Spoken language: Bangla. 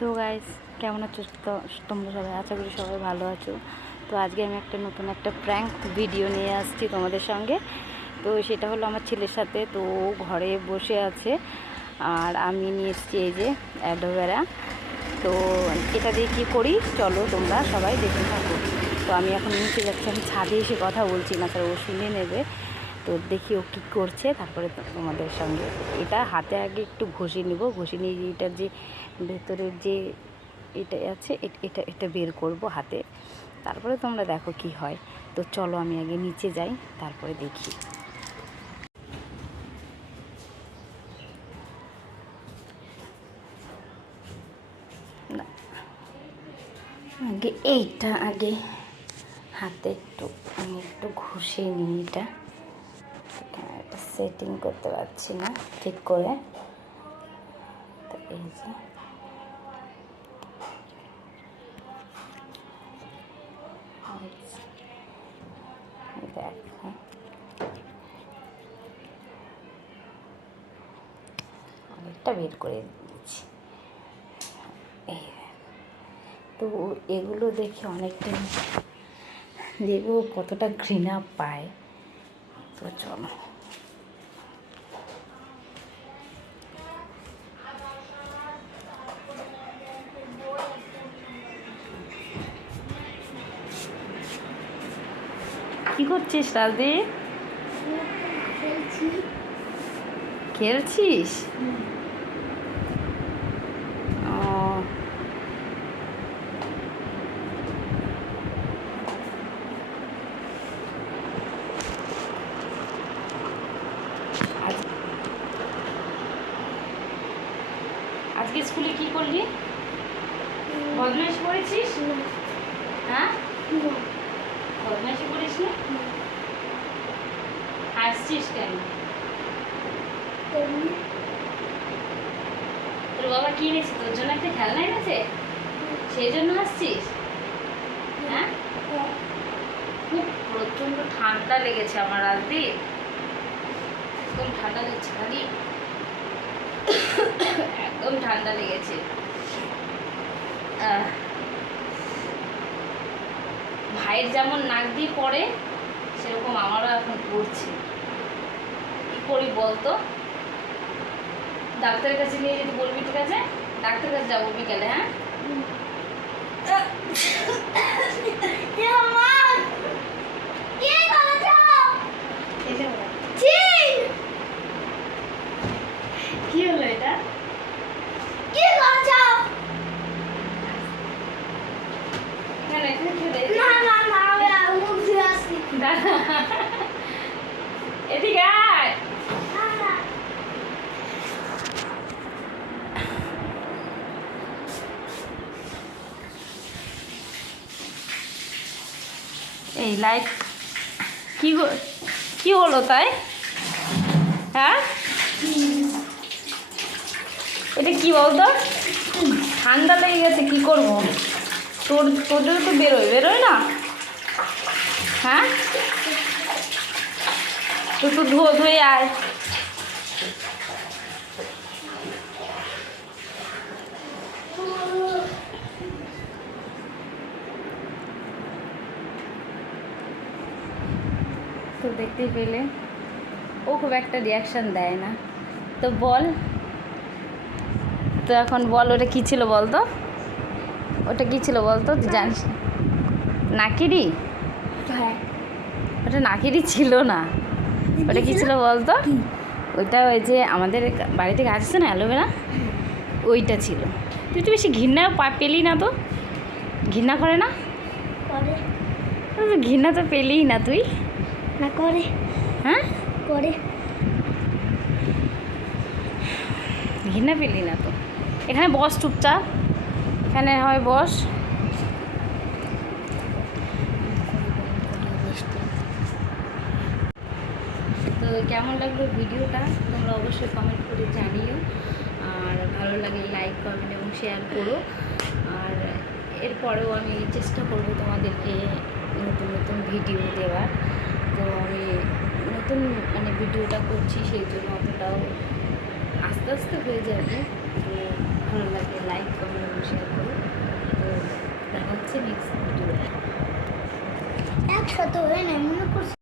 তো গাইস, কেমন আছো? তো তোমরা সবাই আশা করি সবাই ভালো আছো। তো আজকে আমি নতুন একটা প্র্যাঙ্ক ভিডিও নিয়ে আসছি তোমাদের সঙ্গে। তো সেটা হলো আমার ছেলের সাথে। তো ঘরে বসে আছে আর আমি নিয়ে এসেছি এই যে অ্যালোভেরা। তো এটা দিয়ে কী করি চলো তোমরা সবাই দেখে থাকো। তো আমি এখন নিচে যাচ্ছি, আমি ছাদে এসে কথা বলছি না, তার ও শুনে নেবে। তো দেখি ও কী করছে, তারপরে তোমাদের সঙ্গে এটা হাতে আগে একটু ঘষে নেব। ঘষে নিয়ে এটার যে ভেতরের যে এটা আছে এটা এটা বের করব হাতে, তারপরে তোমরা দেখো কি হয়। তো চলো আমি আগে নিচে যাই, তারপরে দেখি। না, আগে এইটা আগে হাতে আমি একটু ঘষে নিই। এটা সেটিং করতে পারছি না ঠিক করে। তো এই যে দেখো, অনেকটা বের করে দিয়েছি। এই তো এগুলো দেখে অনেকটা দেখবো কতটা ঘৃণা পায়। তো চলো, কি করছিস রাজদি? খেলছিস? ও, আজকে স্কুলে কি করলি? বদমাইশি করেছিস? হ্যাঁ, বদমাইশি করিস না? হাসছিস কেন? তোর বাবা কি এনেছে তোর জন্য? একটা খেলনা এনেছে, সেই জন্য হাসছিস? হ্যাঁ, খুব প্রচন্ড ঠান্ডা লেগেছে আমার রাজদি, একদম ঠান্ডা লেগেছে, খালি একদম ঠান্ডা লেগেছে। ভাইয়ের যেমন নাক দিয়ে পড়ে, সেরকম আমারও এখন পড়ছে। কি করি বলতো? ডাক্তারের কাছে নিয়ে যেতে বলবি, ঠিক আছে? ডাক্তারের কাছে যাবো বিকালে। হ্যাঁ, কি হলো এটা? এদিকে আয়। এই লাইট কি হলো তাই? হ্যাঁ, এটা কি বলতো? ঠান্ডা লেগে গেছে, কি করবো? তোদের তো বেরোয় না। হ্যাঁ, তো ধুয়ে আয়। তো দেখতেই পেলে ও খুব একটা রিয়াকশান দেয় না। তো বল, তো এখন বল, ওটা কী ছিল বলতো? ওটা কী ছিল বলতো? তুই জানিস? নাকিরি? হ্যাঁ, ওটা নাকিরি ছিল না। ওটা কী ছিল বলতো? ওইটা ওই যে আমাদের বাড়িতে গাছ আছে না অ্যালোভেরা, ওইটা ছিল। তুই তো বেশি ঘৃণা পেলি না? তো ঘৃণা করে না? ঘৃণা তো পেলিই না তুই। না করে। হ্যাঁ, করে। ঘৃণা পেলি না তো? এখানে বস চুপচাপ, এখানে হয় বস। তো কেমন লাগলো ভিডিওটা তোমরা অবশ্যই কমেন্ট করে জানিও, আর ভালো লাগলে লাইক কমেন্ট এবং শেয়ার করো। আর এরপরেও আমি চেষ্টা করব তোমাদেরকে নতুন নতুন ভিডিও দেওয়ার। তো আমি নতুন ভিডিওটা করছি, সেই জন্য অতটাও আস্তে আস্তে হয়ে যাবে। তো ভালো লাগলে লাইক কমেন্ট এবং শেয়ার সাথে হয় না, মনে করছি